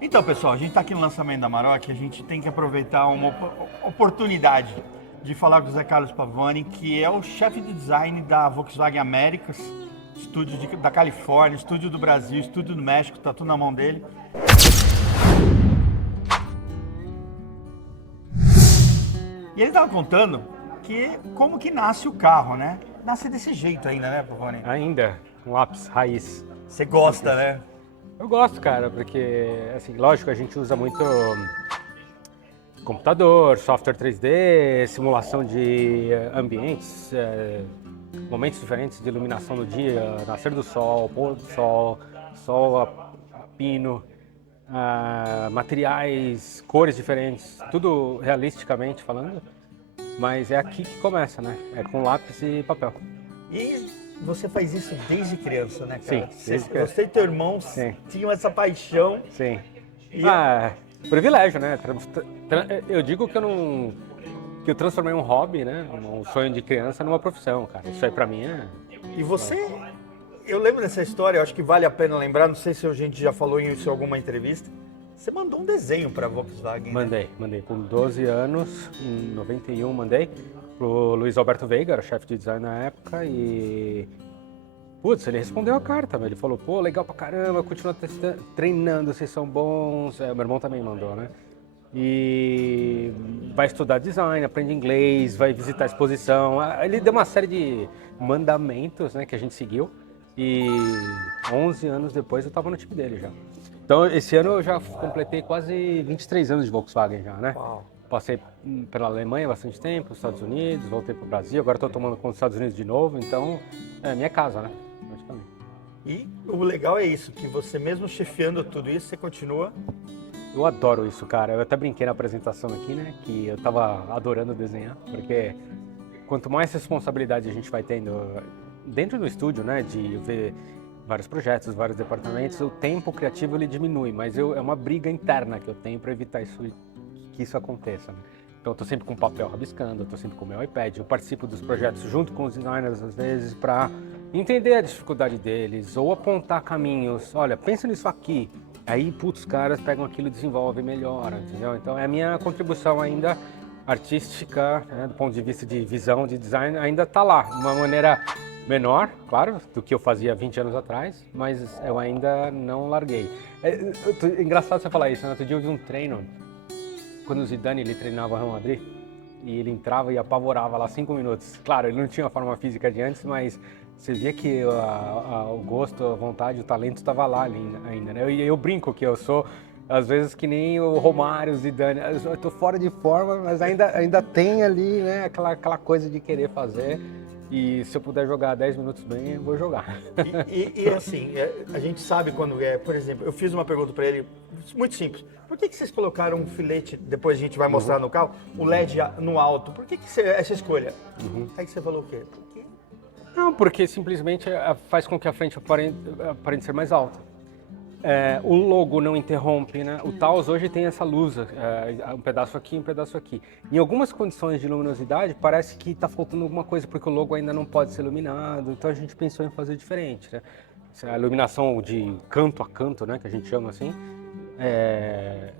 Então, pessoal, a gente está aqui no lançamento da Maroc, a gente tem que aproveitar uma oportunidade de falar com o Zé Carlos Pavani, que é o chefe de design da Volkswagen Américas, estúdio da Califórnia, estúdio do Brasil, estúdio do México, tá tudo na mão dele. E ele estava contando que como que nasce o carro, né? Nasce desse jeito ainda, né, Pavani? Ainda, um lápis raiz. Você gosta, né? Eu gosto, cara, porque, assim, lógico, a gente usa muito computador, software 3D, simulação de ambientes, momentos diferentes de iluminação do dia, nascer do sol, pôr do sol, sol a pino, materiais, cores diferentes, tudo realisticamente falando, mas é aqui que começa, né? É com lápis e papel. E você faz isso desde criança, né, cara? Sim, desde criança. Você e teu irmão Sim. tinham essa paixão. Sim. E Privilégio, né? Eu digo que eu transformei um hobby, né? Um sonho de criança numa profissão, cara. Isso aí pra mim é... E você, eu lembro dessa história, eu acho que vale a pena lembrar, não sei se a gente já falou isso em alguma entrevista. Você mandou um desenho para a Volkswagen, né? Mandei. Com 12 anos, em 91, mandei pro Luiz Alberto Veiga, era chefe de design na época, e... Putz, ele respondeu a carta, ele falou, pô, legal pra caramba, continua treinando, vocês são bons. Meu irmão também mandou, né? E vai estudar design, aprende inglês, vai visitar a exposição. Ele deu uma série de mandamentos, né, que a gente seguiu. E 11 anos depois eu tava no time dele já. Então esse ano eu já completei quase 23 anos de Volkswagen já, né? Uau. Passei pela Alemanha bastante tempo, Estados Unidos, voltei pro Brasil, agora estou tomando conta dos Estados Unidos de novo, então é minha casa, né? Praticamente. E o legal é isso, que você mesmo chefiando tudo isso, você continua. Eu adoro isso, cara. Eu até brinquei na apresentação aqui, né? Que eu tava adorando desenhar, porque quanto mais responsabilidade a gente vai tendo dentro do estúdio, né? De ver vários projetos, vários departamentos, o tempo criativo ele diminui, mas é uma briga interna que eu tenho para evitar que isso aconteça. Né? Então eu tô sempre com papel rabiscando, eu tô sempre com o meu iPad, eu participo dos projetos junto com os designers às vezes para entender a dificuldade deles ou apontar caminhos. Olha, pensa nisso aqui. Aí, putz, os caras pegam aquilo e desenvolvem melhor, entendeu? Então é a minha contribuição ainda artística, né, do ponto de vista de visão, de design, ainda tá lá, de uma maneira menor, claro, do que eu fazia 20 anos atrás, mas eu ainda não larguei. É engraçado você falar isso, né? Outro dia eu vi um treino, quando o Zidane ele treinava o Real Madrid, e ele entrava e apavorava lá 5 minutos. Claro, ele não tinha a forma física de antes, mas você via que o gosto, a vontade, o talento estava lá ainda, né? Eu brinco que eu sou, às vezes, que nem o Romário, o Zidane. Eu tô fora de forma, mas ainda tem ali, né, aquela coisa de querer fazer. E se eu puder jogar 10 minutos bem, eu vou jogar. E assim, a gente sabe quando por exemplo, eu fiz uma pergunta para ele, muito simples. Por que vocês colocaram um filete, depois a gente vai mostrar no carro, o LED no alto? Por que essa escolha? Aí você falou o quê? Porque... Não, porque simplesmente faz com que a frente aparente ser mais alta. O logo não interrompe, né? O Taos hoje tem essa luz, um pedaço aqui, um pedaço aqui. Em algumas condições de luminosidade, parece que está faltando alguma coisa, porque o logo ainda não pode ser iluminado, então a gente pensou em fazer diferente, né? A iluminação de canto a canto, né, que a gente chama assim,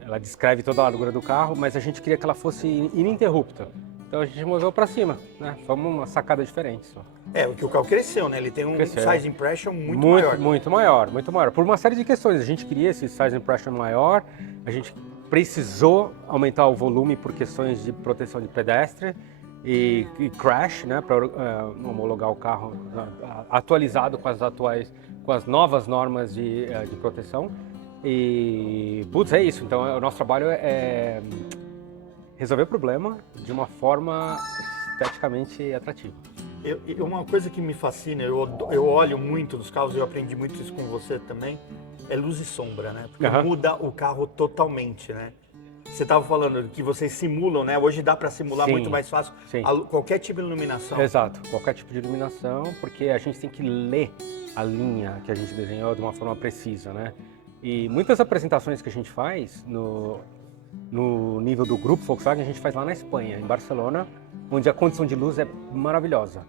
ela descreve toda a largura do carro, mas a gente queria que ela fosse ininterrupta. Então a gente moveu para cima, né? Foi uma sacada diferente só. o que o carro cresceu, né? Ele tem um size impression muito maior. Muito maior, muito maior. Por uma série de questões. A gente queria esse size impression maior, a gente precisou aumentar o volume por questões de proteção de pedestre e crash, né? Para homologar o carro atualizado com as novas normas de proteção. E, putz, é isso. Então, o nosso trabalho é resolver o problema de uma forma esteticamente atrativa. Uma coisa que me fascina, eu olho muito nos carros, eu aprendi muito isso com você também, é luz e sombra, né? Porque muda o carro totalmente, né? Você estava falando que vocês simulam, né? Hoje dá para simular muito mais fácil qualquer tipo de iluminação. Exato, qualquer tipo de iluminação, porque a gente tem que ler a linha que a gente desenhou de uma forma precisa, né? E muitas apresentações que a gente faz no nível do grupo Volkswagen, a gente faz lá na Espanha, em Barcelona, onde a condição de luz é maravilhosa.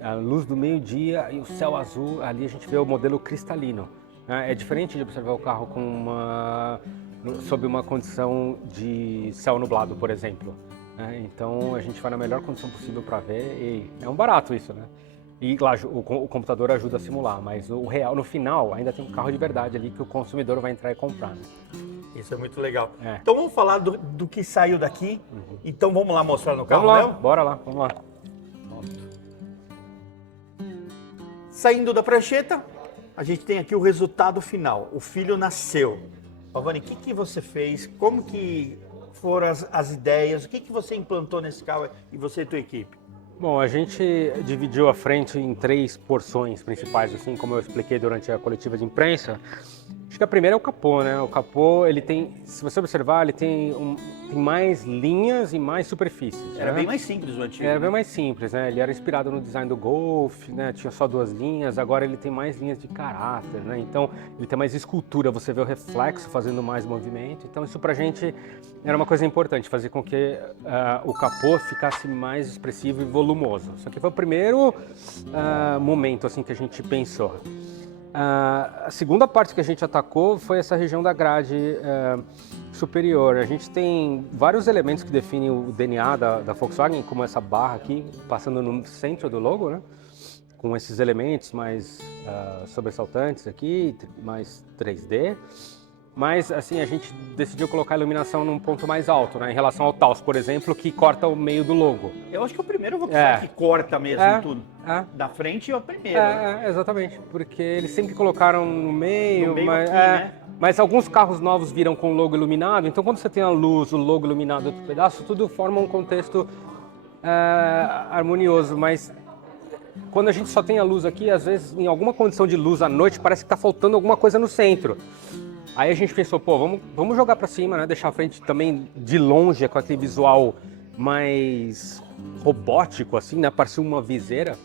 A luz do meio-dia e o céu azul, ali a gente vê o modelo cristalino. É diferente de observar o carro com sob uma condição de céu nublado, por exemplo. Então a gente vai na melhor condição possível para ver e é um barato isso, né? E claro, o computador ajuda a simular, mas o real, no final, ainda tem um carro de verdade ali que o consumidor vai entrar e comprar, né? Isso é muito legal. Então vamos falar do que saiu daqui. Então vamos lá mostrar no carro, vamos lá, né? bora lá, vamos lá. Saindo da prancheta, a gente tem aqui o resultado final. O filho nasceu. Pavani, o que você fez? Como que foram as ideias? O que você implantou nesse carro e você e tua equipe? Bom, a gente dividiu a frente em 3 porções principais, assim como eu expliquei durante a coletiva de imprensa. Acho que a primeira é o capô, né? O capô, ele tem, se você observar, ele tem mais linhas e mais superfícies. Era bem mais simples o antigo. Era bem mais simples, né? Ele era inspirado no design do Golf, né? Tinha só 2 linhas, agora ele tem mais linhas de caráter, né? Então, ele tem mais escultura, você vê o reflexo fazendo mais movimento. Então, isso pra gente era uma coisa importante, fazer com que o capô ficasse mais expressivo e volumoso. Isso aqui foi o primeiro momento, assim, que a gente pensou. A segunda parte que a gente atacou foi essa região da grade superior. A gente tem vários elementos que definem o DNA da Volkswagen, como essa barra aqui, passando no centro do logo, né? Com esses elementos mais sobressaltantes aqui, mais 3D. Mas, assim, a gente decidiu colocar a iluminação num ponto mais alto, né? Em relação ao Taos, por exemplo, que corta o meio do logo. Eu acho que é o primeiro Volkswagen que corta mesmo tudo. Da frente é o primeiro. Exatamente. Porque eles sempre colocaram no meio, mas, aqui, né? Mas alguns carros novos viram com o logo iluminado. Então, quando você tem a luz, o logo iluminado, outro pedaço, tudo forma um contexto harmonioso. Mas quando a gente só tem a luz aqui, às vezes, em alguma condição de luz à noite, parece que está faltando alguma coisa no centro. Aí a gente pensou, pô, vamos jogar pra cima, né? Deixar a frente também de longe, com aquele visual mais robótico, assim, né? Parecia uma viseira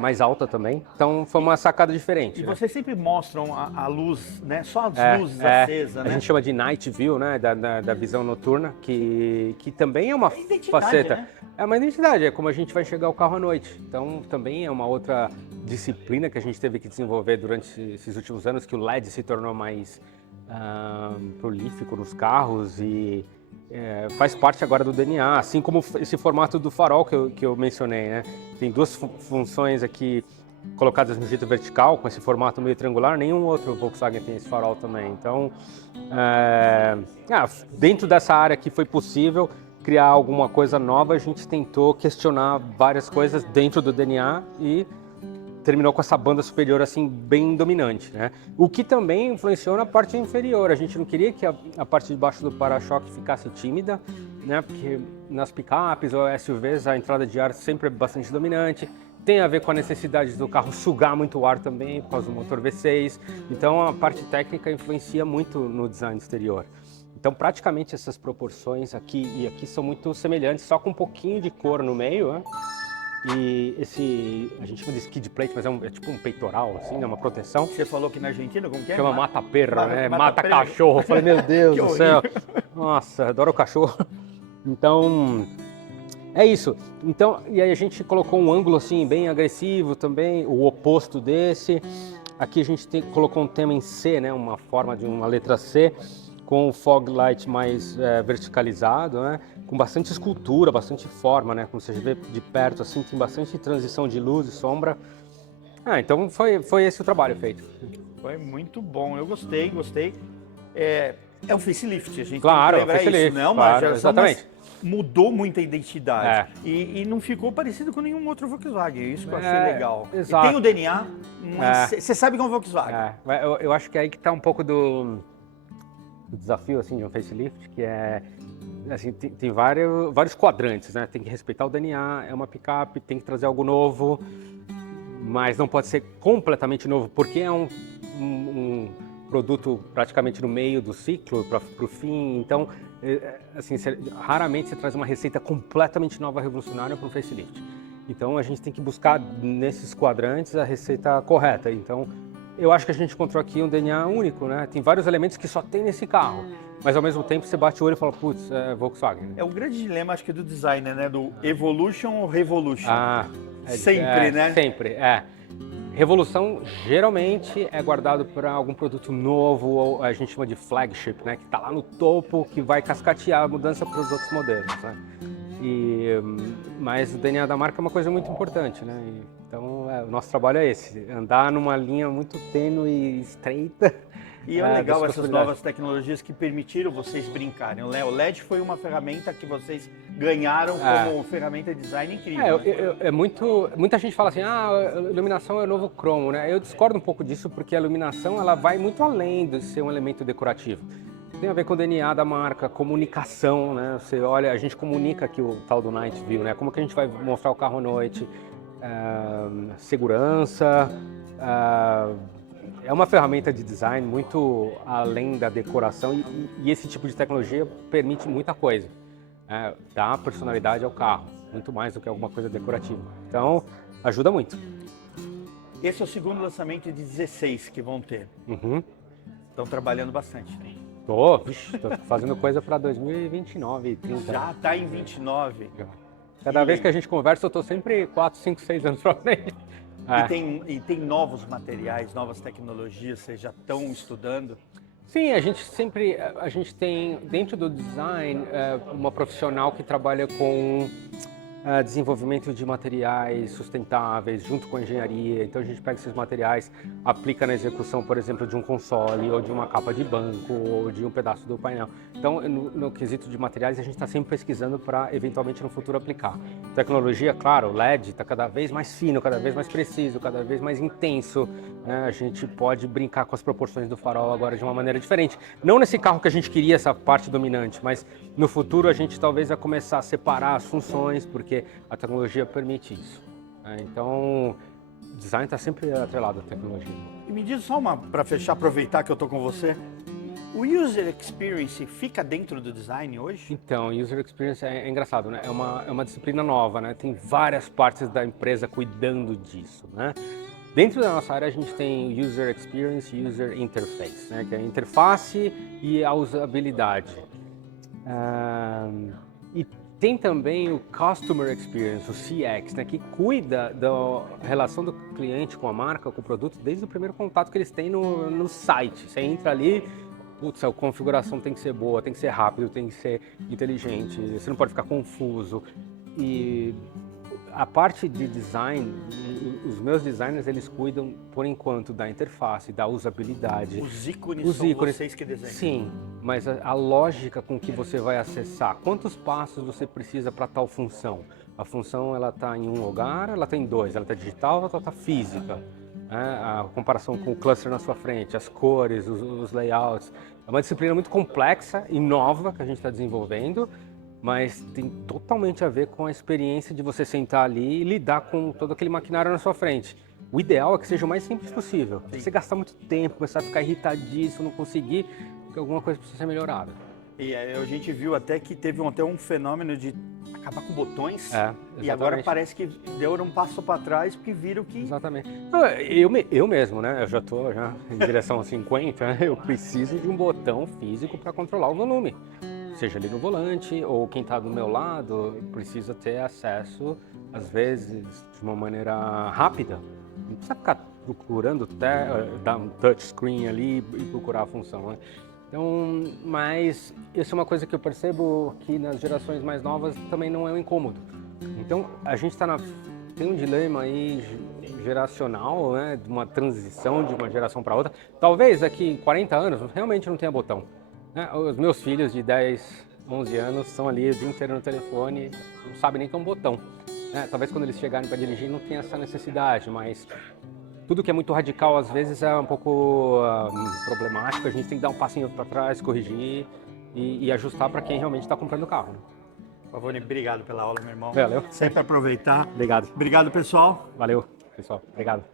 mais alta também. Então foi uma sacada diferente. E né? vocês sempre mostram a luz, né? Só as luzes acesas, né? A gente chama de night view, né? Da visão noturna, que também é uma faceta. Né? É uma identidade, é como a gente vai enxergar o carro à noite. Então também é uma outra disciplina que a gente teve que desenvolver durante esses últimos anos, que o LED se tornou mais prolífico nos carros e faz parte agora do DNA, assim como esse formato do farol que eu mencionei, né? Tem 2 funções aqui colocadas no jeito vertical, com esse formato meio triangular, nenhum outro Volkswagen tem esse farol também. Então, dentro dessa área que foi possível criar alguma coisa nova, a gente tentou questionar várias coisas dentro do DNA e terminou com essa banda superior assim bem dominante, né? O que também influenciou na parte inferior. A gente não queria que a parte de baixo do para-choque ficasse tímida, né? Porque nas picapes ou SUVs a entrada de ar sempre é bastante dominante. Tem a ver com a necessidade do carro sugar muito ar também por causa do motor V6. Então a parte técnica influencia muito no design exterior. Então praticamente essas proporções aqui e aqui são muito semelhantes, só com um pouquinho de cor no meio, né? E a gente chama de skid plate, mas é tipo um peitoral, assim, né? Uma proteção. Você falou que na Argentina, como que é? Chama mata-perra, né? Mata-cachorro. Eu falei, meu Deus do céu. Nossa, adoro cachorro. Então, é isso. Então, e aí a gente colocou um ângulo, assim, bem agressivo também, o oposto desse. Aqui a gente colocou um tema em C, né? Uma forma de uma letra C, com o fog light mais verticalizado, né? Com bastante escultura, bastante forma, né? Como você vê de perto, assim, tem bastante transição de luz e sombra. Então foi esse o trabalho feito. Foi muito bom, eu gostei. É um facelift, a gente claro, tem que lembrar isso, não é uma geração, exatamente. Mudou muito a identidade e não ficou parecido com nenhum outro Volkswagen, isso que eu achei legal. Exato. E tem o DNA, você sabe que é um Volkswagen. Eu acho que é aí que está um pouco do desafio assim, de um facelift, que é assim, tem vários quadrantes, né? Tem que respeitar o DNA, é uma picape, tem que trazer algo novo, mas não pode ser completamente novo, porque é um produto praticamente no meio do ciclo, para o fim. Então, assim, raramente você traz uma receita completamente nova, revolucionária para um facelift. Então, a gente tem que buscar nesses quadrantes a receita correta. Então, eu acho que a gente encontrou aqui um DNA único, né? Tem vários elementos que só tem nesse carro, mas ao mesmo tempo você bate o olho e fala, putz, é Volkswagen. Né? É o grande dilema, acho que do designer, né? Do Evolution ou Revolution. Ah, sempre, né? Sempre, Revolução geralmente é guardado para algum produto novo, ou a gente chama de flagship, né? Que está lá no topo, que vai cascatear a mudança para os outros modelos, né? Mas o DNA da marca é uma coisa muito importante, né? Então, o nosso trabalho é esse, andar numa linha muito tênue e estreita. E é legal essas novas tecnologias que permitiram vocês brincarem. O LED foi uma ferramenta que vocês ganharam como ferramenta de design incrível. Muita gente fala assim, a iluminação é o novo cromo, né? Eu discordo um pouco disso porque a iluminação ela vai muito além de ser um elemento decorativo. Tem a ver com o DNA da marca, comunicação, né? Você olha, a gente comunica aqui o tal do Night View, né? Como que a gente vai mostrar o carro à noite, segurança, é uma ferramenta de design muito além da decoração e esse tipo de tecnologia permite muita coisa, dá personalidade ao carro, muito mais do que alguma coisa decorativa. Então, ajuda muito. Esse é o segundo lançamento de 16 que vão ter. Estão trabalhando bastante. Tô fazendo coisa para 2029, 30. Já está em 29. Cada vez que a gente conversa, eu estou sempre 4, 5, 6 anos para frente. E tem novos materiais, novas tecnologias, vocês já estão estudando? Sim, a gente tem dentro do design uma profissional que trabalha com desenvolvimento de materiais sustentáveis junto com a engenharia. Então a gente pega esses materiais, aplica na execução, por exemplo, de um console ou de uma capa de banco ou de um pedaço do painel. Então no quesito de materiais a gente está sempre pesquisando para eventualmente no futuro aplicar. Tecnologia, claro, o LED está cada vez mais fino, cada vez mais preciso, cada vez mais intenso. Né? A gente pode brincar com as proporções do farol agora de uma maneira diferente. Não nesse carro que a gente queria essa parte dominante, mas no futuro a gente talvez vai começar a separar as funções, porque a tecnologia permite isso. Então, o design está sempre atrelado à tecnologia. E me diz só para fechar, aproveitar que eu estou com você. O User Experience fica dentro do design hoje? Então, User Experience é engraçado, né? É uma disciplina nova, né? Tem várias partes da empresa cuidando disso, né? Dentro da nossa área, a gente tem User Experience e User Interface, né? Que é a interface e a usabilidade. E tem também o Customer Experience, o CX, né, que cuida da relação do cliente com a marca, com o produto, desde o primeiro contato que eles têm no site. Você entra ali, putz, a configuração tem que ser boa, tem que ser rápido, tem que ser inteligente, você não pode ficar confuso. E a parte de design, os meus designers, eles cuidam, por enquanto, da interface, da usabilidade. Os ícones são vocês que desenham? Sim, mas a lógica com que você vai acessar, quantos passos você precisa para tal função? A função, ela está em um lugar, ela está em dois, ela está digital, ela está física. A comparação com o cluster na sua frente, as cores, os layouts. É uma disciplina muito complexa e nova que a gente está desenvolvendo, mas tem totalmente a ver com a experiência de você sentar ali e lidar com todo aquele maquinário na sua frente. O ideal é que seja o mais simples possível. Se você gastar muito tempo, começar a ficar irritadíssimo, não conseguir, porque alguma coisa precisa ser melhorada. E a gente viu até que teve até um fenômeno de acabar com botões, e agora parece que deu um passo para trás porque viram que... Exatamente. Eu mesmo, né? Eu já estou em direção a 50, eu preciso de um botão físico para controlar o volume. Seja ali no volante, ou quem está do meu lado precisa ter acesso, às vezes, de uma maneira rápida. Não precisa ficar procurando, dar um touchscreen ali e procurar a função, né? Então, mas isso é uma coisa que eu percebo que nas gerações mais novas também não é um incômodo. Então, a gente tem um dilema aí geracional, né? De uma transição de uma geração para outra. Talvez daqui 40 anos realmente não tenha botão. Os meus filhos de 10, 11 anos estão ali o dia inteiro no telefone, não sabem nem que é um botão. Talvez quando eles chegarem para dirigir não tenha essa necessidade, mas tudo que é muito radical às vezes é um pouco problemático. A gente tem que dar um passinho para trás, corrigir e ajustar para quem realmente está comprando o carro. Pavone, obrigado pela aula, meu irmão. Valeu. Sempre aproveitar. Obrigado. Obrigado, pessoal. Valeu, pessoal. Obrigado.